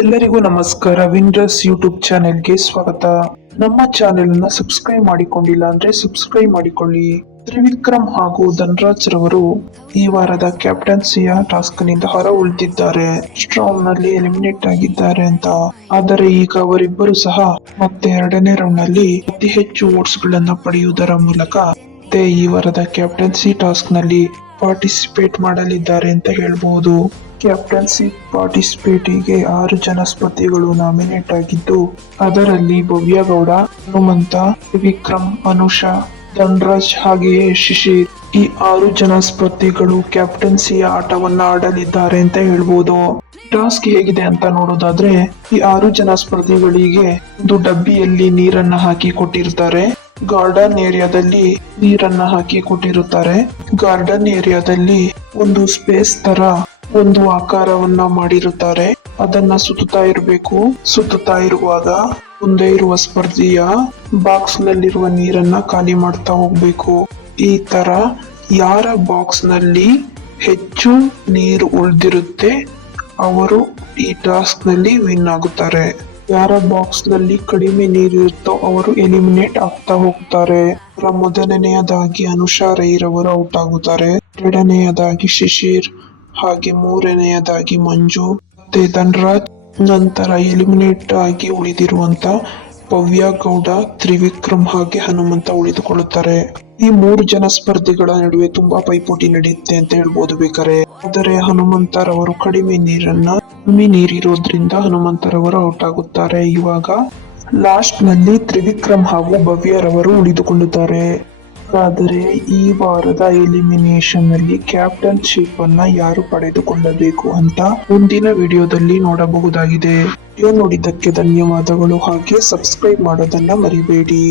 ಎಲ್ಲರಿಗೂ ನಮಸ್ಕಾರ. ವಿನ್ರಸ್ ಯೂಟ್ಯೂಬ್ ಚಾನೆಲ್ಗೆ ಸ್ವಾಗತ. ನಮ್ಮ ಚಾನೆಲ್ ಅನ್ನ ಸಬ್ಸ್ಕ್ರೈಬ್ ಮಾಡಿಕೊಂಡಿಲ್ಲ ಅಂದ್ರೆ ಸಬ್ಸ್ಕ್ರೈಬ್ ಮಾಡಿಕೊಳ್ಳಿ. ತ್ರಿವಿಕ್ರಮ್ ಹಾಗೂ ಧನ್ರಾಜ್ ರವರು ಈ ವಾರದ ಕ್ಯಾಪ್ಟನ್ಸಿಯ ಟಾಸ್ಕ್ ನಿಂದ ಹೊರ ಉಳಿದಿದ್ದಾರೆ. ರೌಂಡ್ ನಲ್ಲಿ ಎಲಿಮಿನೇಟ್ ಆಗಿದ್ದಾರೆ ಅಂತ. ಆದರೆ ಈಗ ಅವರಿಬ್ಬರು ಸಹ ಮತ್ತೆ ಎರಡನೇ ರೌಂಡ್ ನಲ್ಲಿ ಅತಿ ಹೆಚ್ಚು ವೋಟ್ಸ್ ಗಳನ್ನ ಪಡೆಯುವುದರ ಮೂಲಕ ಮತ್ತೆ ಈ ವಾರದ ಕ್ಯಾಪ್ಟನ್ಸಿ ಟಾಸ್ಕ್ ನಲ್ಲಿ ಪಾರ್ಟಿಸಿಪೇಟ್ ಮಾಡಲಿದ್ದಾರೆ ಅಂತ ಹೇಳ್ಬಹುದು. ಕ್ಯಾಪ್ಟನ್ಸಿ ಪಾರ್ಟಿಸಿಪೇಟಿಗೆ 6 ಜನ ಸ್ಪರ್ಧಿಗಳು ನಾಮಿನೇಟ್ ಆಗಿದ್ದು, ಅದರಲ್ಲಿ ಭವ್ಯ ಗೌಡ, ಹನುಮಂತ, ವಿಕ್ರಮ್, ಅನುಷಾ, ಧನ್ರಾಜ್ ಹಾಗೆಯೇ ಶಿಶಿರ್ ಈ 6 ಜನ ಸ್ಪರ್ಧಿಗಳು ಕ್ಯಾಪ್ಟನ್ಸಿಯ ಆಟವನ್ನ ಆಡಲಿದ್ದಾರೆ ಅಂತ ಹೇಳ್ಬೋದು. ಟಾಸ್ಕ್ ಹೇಗಿದೆ ಅಂತ ನೋಡೋದಾದ್ರೆ, ಈ 6 ಜನ ಸ್ಪರ್ಧಿಗಳಿಗೆ ಒಂದು ಡಬ್ಬಿಯಲ್ಲಿ ನೀರನ್ನ ಹಾಕಿ ಕೊಟ್ಟಿರ್ತಾರೆ. ಗಾರ್ಡನ್ ಏರಿಯಾದಲ್ಲಿ ನೀರನ್ನ ಹಾಕಿ ಕೊಟ್ಟಿರುತ್ತಾರೆ. ಗಾರ್ಡನ್ ಏರಿಯಾದಲ್ಲಿ ಒಂದು ಸ್ಪೇಸ್ ತರ ಒಂದು ಆಕಾರವನ್ನ ಮಾಡಿರುತ್ತಾರೆ. ಅದನ್ನ ಸುತ್ತುತ್ತಾ ಇರಬೇಕು. ಸುತ್ತುತ್ತಾ ಇರುವಾಗ ಮುಂದೆ ಇರುವ ಸ್ಪರ್ಧಿಯ ಬಾಕ್ಸ್ ನಲ್ಲಿರುವ ನೀರನ್ನ ಖಾಲಿ ಮಾಡ್ತಾ ಹೋಗ್ಬೇಕು. ಈ ತರ ಯಾರ ಬಾಕ್ಸ್ ನಲ್ಲಿ ಹೆಚ್ಚು ನೀರು ಉಳಿದಿರುತ್ತೆ ಅವರು ಈ ಟಾಸ್ಕ್ ನಲ್ಲಿ ವಿನ್ ಆಗುತ್ತಾರೆ. ಯಾರ ಬಾಕ್ಸ್ ನಲ್ಲಿ ಕಡಿಮೆ ನೀರಿರುತ್ತೋ ಅವರು ಎಲಿಮಿನೇಟ್ ಆಗ್ತಾ ಹೋಗ್ತಾರೆ. ಮೊದಲನೆಯದಾಗಿ ಅನುಷಾ ರೈರವರು ಔಟ್ ಆಗುತ್ತಾರೆ. ಎರಡನೆಯದಾಗಿ ಶಿಶಿರ್, ಹಾಗೆ ಮೂರನೆಯದಾಗಿ ಮಂಜು, ಮತ್ತೆ ಧನ್ರಾಜ್. ನಂತರ ಎಲಿಮಿನೇಟ್ ಆಗಿ ಉಳಿದಿರುವಂತ ಭವ್ಯ ಗೌಡ, ತ್ರಿವಿಕ್ರಮ್ ಹಾಗೆ ಹನುಮಂತ ಉಳಿದುಕೊಳ್ಳುತ್ತಾರೆ. ಈ 3 ಜನ ಸ್ಪರ್ಧಿಗಳ ನಡುವೆ ತುಂಬಾ ಪೈಪೋಟಿ ನಡೆಯುತ್ತೆ ಅಂತ ಹೇಳ್ಬೋದು ಬೇಕಾರೆ. ಆದರೆ ಹನುಮಂತರವರು ಕಡಿಮೆ ನೀರಿರೋದ್ರಿಂದ ಹನುಮಂತರವರು ಔಟ್ ಆಗುತ್ತಾರೆ. ಇವಾಗ ಲಾಸ್ಟ್ ನಲ್ಲಿ ತ್ರಿವಿಕ್ರಮ್ ಹಾಗೂ ಭವ್ಯರವರು ಉಳಿದುಕೊಳ್ಳುತ್ತಾರೆ. ಆದರೆ ಈ ವಾರದ ಎಲಿಮಿನೇಷನ್ ನಲ್ಲಿ ಕ್ಯಾಪ್ಟನ್ಶಿಪ್ ಅನ್ನ ಯಾರು ಪಡೆದುಕೊಳ್ಳಬೇಕು ಅಂತ ಮುಂದಿನ ವಿಡಿಯೋದಲ್ಲಿ ನೋಡಬಹುದಾಗಿದೆ. ವಿಡಿಯೋ ನೋಡಿದ್ದಕ್ಕೆ ಧನ್ಯವಾದಗಳು. ಹಾಗೆ ಸಬ್ಸ್ಕ್ರೈಬ್ ಮಾಡೋದನ್ನ ಮರಿಬೇಡಿ.